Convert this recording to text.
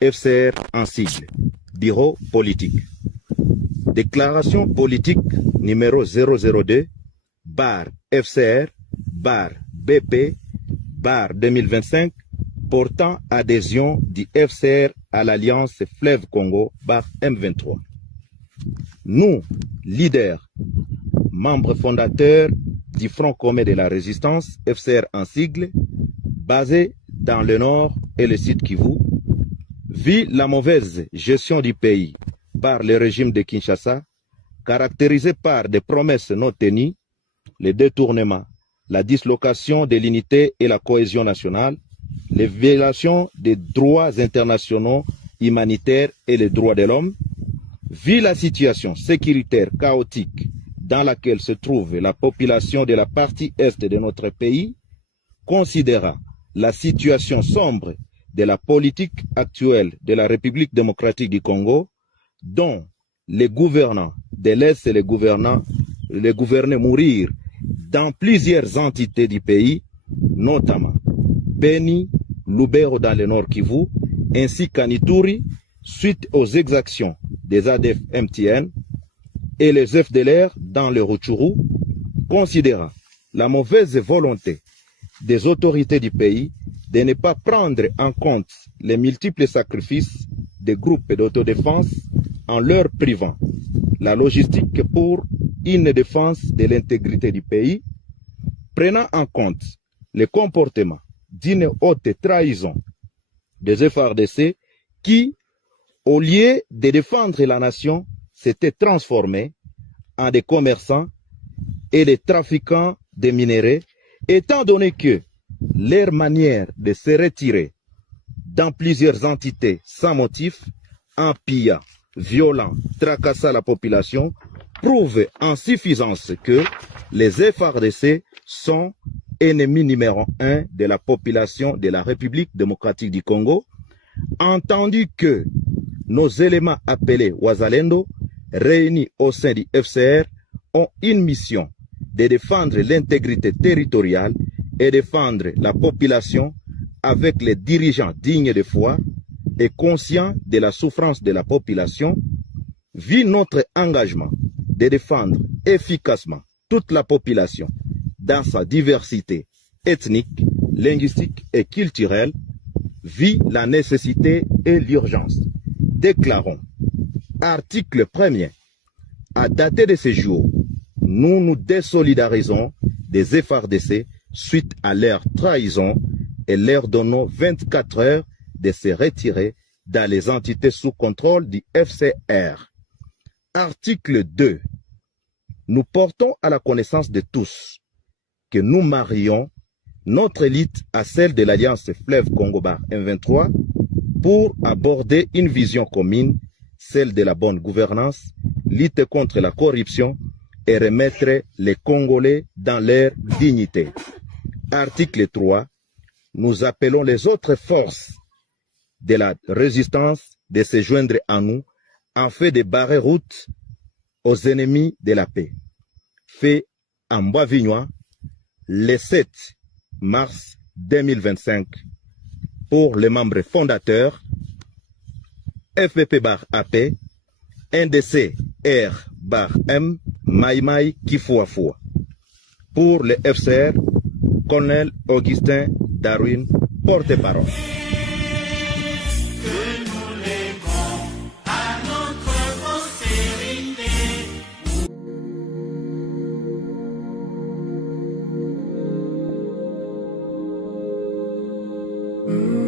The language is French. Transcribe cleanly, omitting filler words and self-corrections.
FCR en sigle, Bureau politique. Déclaration politique numéro 002, FCR, BP, 2025, portant adhésion du FCR à l'Alliance Fleuve Congo, M23. Nous, leaders, membres fondateurs du Front commun de la résistance, FCR en sigle, basé dans le nord et le sud Kivu, vu la mauvaise gestion du pays par le régime de Kinshasa, caractérisé par des promesses non tenues, les détournements, la dislocation de l'unité et la cohésion nationale, les violations des droits internationaux humanitaires et les droits de l'homme, vu la situation sécuritaire chaotique dans laquelle se trouve la population de la partie est de notre pays, considérant la situation sombre de la politique actuelle de la République démocratique du Congo, dont les gouvernants délaissent les gouvernés mourir dans plusieurs entités du pays, notamment Beni, Lubero dans le Nord Kivu, ainsi qu'à Ituri, suite aux exactions des ADF MTN et les FDLR dans le Rutshuru, considérant la mauvaise volonté des autorités du pays de ne pas prendre en compte les multiples sacrifices des groupes d'autodéfense en leur privant la logistique pour une défense de l'intégrité du pays, prenant en compte le comportement d'une haute trahison des FARDC qui, au lieu de défendre la nation, s'étaient transformés en des commerçants et des trafiquants de minerais, étant donné que leur manière de se retirer dans plusieurs entités sans motif, en pillant, violant, tracassant la population, prouve en suffisance que les FARDC sont ennemis numéro 1 de la population de la République démocratique du Congo, entendu que nos éléments appelés Wazalendo, réunis au sein du FCR, ont une mission de défendre l'intégrité territoriale et défendre la population avec les dirigeants dignes de foi et conscients de la souffrance de la population, vu notre engagement de défendre efficacement toute la population dans sa diversité ethnique, linguistique et culturelle, vit la nécessité et l'urgence. Déclarons, article 1er, à dater de ce jour, nous nous désolidarisons des FARDC suite à leur trahison et leur donnons 24 heures de se retirer dans les entités sous contrôle du FCR. Article 2. Nous portons à la connaissance de tous que nous marions notre élite à celle de l'Alliance Fleuve Congo M23 pour aborder une vision commune, celle de la bonne gouvernance, lutter contre la corruption et remettre les Congolais dans leur dignité. Article 3. Nous appelons les autres forces de la résistance de se joindre à nous en fait de barrer route aux ennemis de la paix. Fait en Bois-Vignois le 7 mars 2025 pour les membres fondateurs FPP-AP, NDC R-M, Maïmaï Kifuafua. Pour le FCR, Colonel Augustin Darwin, porte-parole. Mm-hmm.